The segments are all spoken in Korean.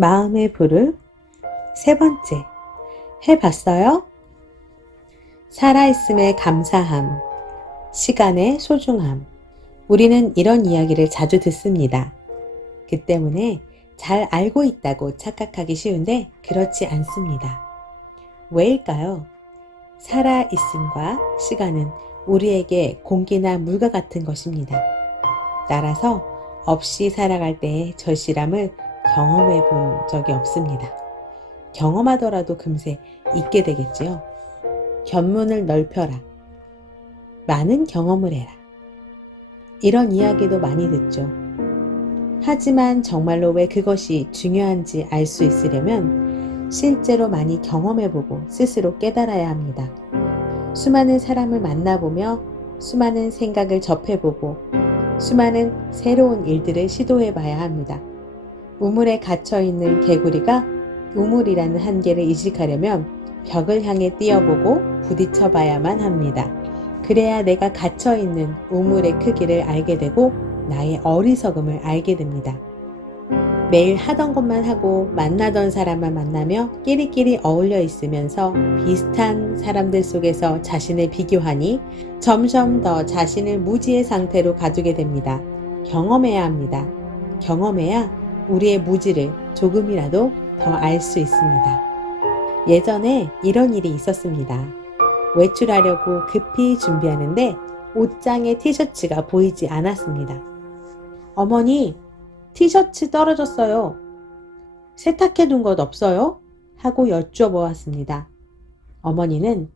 마음의 불을 세 번째, 해봤어요? 살아있음의 감사함, 시간의 소중함. 우리는 이런 이야기를 자주 듣습니다. 그 때문에 잘 알고 있다고 착각하기 쉬운데 그렇지 않습니다. 왜일까요? 살아있음과 시간은 우리에게 공기나 물과 같은 것입니다. 따라서 없이 살아갈 때의 절실함을 경험해 본 적이 없습니다. 경험하더라도 금세 잊게 되겠지요. 견문을 넓혀라. 많은 경험을 해라. 이런 이야기도 많이 듣죠. 하지만 정말로 왜 그것이 중요한지 알 수 있으려면 실제로 많이 경험해보고 스스로 깨달아야 합니다. 수많은 사람을 만나보며 수많은 생각을 접해보고 수많은 새로운 일들을 시도해봐야 합니다. 우물에 갇혀있는 개구리가 우물이라는 한계를 이식하려면 벽을 향해 뛰어보고 부딪혀봐야만 합니다. 그래야 내가 갇혀있는 우물의 크기를 알게 되고 나의 어리석음을 알게 됩니다. 매일 하던 것만 하고 만나던 사람만 만나며 끼리끼리 어울려 있으면서 비슷한 사람들 속에서 자신을 비교하니 점점 더 자신을 무지의 상태로 가두게 됩니다. 경험해야 합니다. 경험해야 우리의 무지를 조금이라도 더 알 수 있습니다. 예전에 이런 일이 있었습니다. 외출하려고 급히 준비하는데 옷장에 티셔츠가 보이지 않았습니다. 어머니, 티셔츠 떨어졌어요. 세탁해둔 것 없어요? 하고 여쭈어보았습니다. 어머니는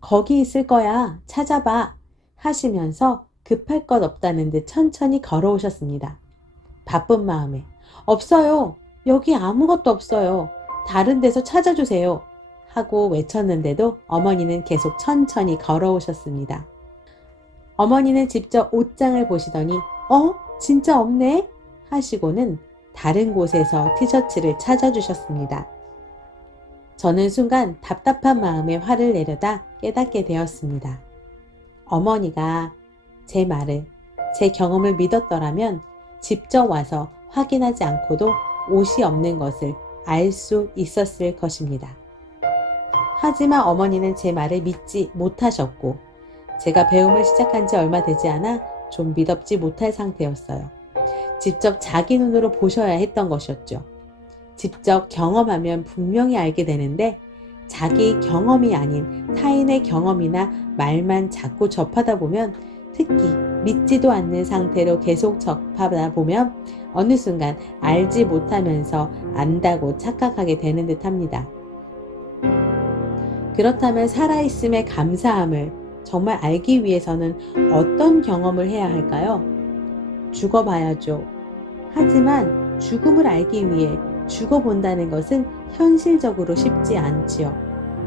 거기 있을 거야, 찾아봐 하시면서 급할 것 없다는 듯 천천히 걸어오셨습니다. 바쁜 마음에 없어요. 여기 아무것도 없어요. 다른 데서 찾아주세요. 하고 외쳤는데도 어머니는 계속 천천히 걸어오셨습니다. 어머니는 직접 옷장을 보시더니 진짜 없네? 하시고는 다른 곳에서 티셔츠를 찾아주셨습니다. 저는 순간 답답한 마음에 화를 내려다 깨닫게 되었습니다. 어머니가 제 말을, 제 경험을 믿었더라면 직접 와서 확인하지 않고도 옷이 없는 것을 알 수 있었을 것입니다. 하지만 어머니는 제 말을 믿지 못하셨고 제가 배움을 시작한 지 얼마 되지 않아 좀 믿업지 못할 상태였어요. 직접 자기 눈으로 보셔야 했던 것이었죠. 직접 경험하면 분명히 알게 되는데 자기 경험이 아닌 타인의 경험이나 말만 자꾸 접하다 보면, 특히 믿지도 않는 상태로 계속 접하다 보면 어느 순간 알지 못하면서 안다고 착각하게 되는 듯 합니다. 그렇다면 살아있음의 감사함을 정말 알기 위해서는 어떤 경험을 해야 할까요? 죽어봐야죠. 하지만 죽음을 알기 위해 죽어본다는 것은 현실적으로 쉽지 않지요.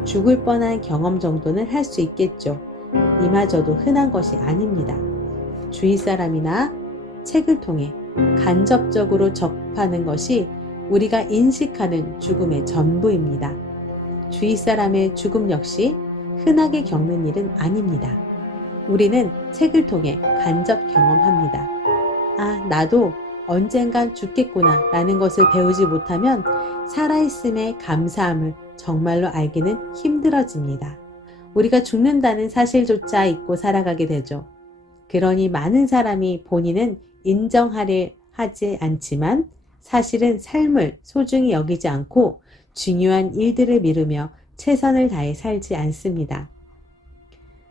죽을 뻔한 경험 정도는 할 수 있겠죠. 이마저도 흔한 것이 아닙니다. 주위 사람이나 책을 통해 간접적으로 접하는 것이 우리가 인식하는 죽음의 전부입니다. 주위 사람의 죽음 역시 흔하게 겪는 일은 아닙니다. 우리는 책을 통해 간접 경험합니다. 나도 언젠간 죽겠구나 라는 것을 배우지 못하면 살아있음의 감사함을 정말로 알기는 힘들어집니다. 우리가 죽는다는 사실조차 잊고 살아가게 되죠. 그러니 많은 사람이 본인은 인정하려 하지 않지만 사실은 삶을 소중히 여기지 않고 중요한 일들을 미루며 최선을 다해 살지 않습니다.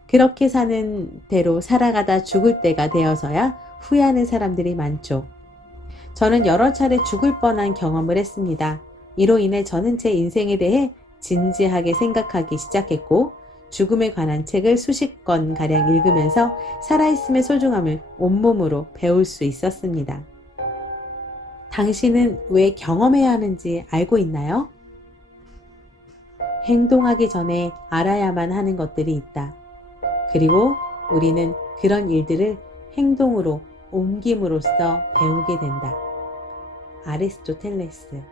그렇게 사는 대로 살아가다 죽을 때가 되어서야 후회하는 사람들이 많죠. 저는 여러 차례 죽을 뻔한 경험을 했습니다. 이로 인해 저는 제 인생에 대해 진지하게 생각하기 시작했고 죽음에 관한 책을 수십 권가량 읽으면서 살아있음의 소중함을 온몸으로 배울 수 있었습니다. 당신은 왜 경험해야 하는지 알고 있나요? 행동하기 전에 알아야만 하는 것들이 있다. 그리고 우리는 그런 일들을 행동으로 옮김으로써 배우게 된다. 아리스토텔레스.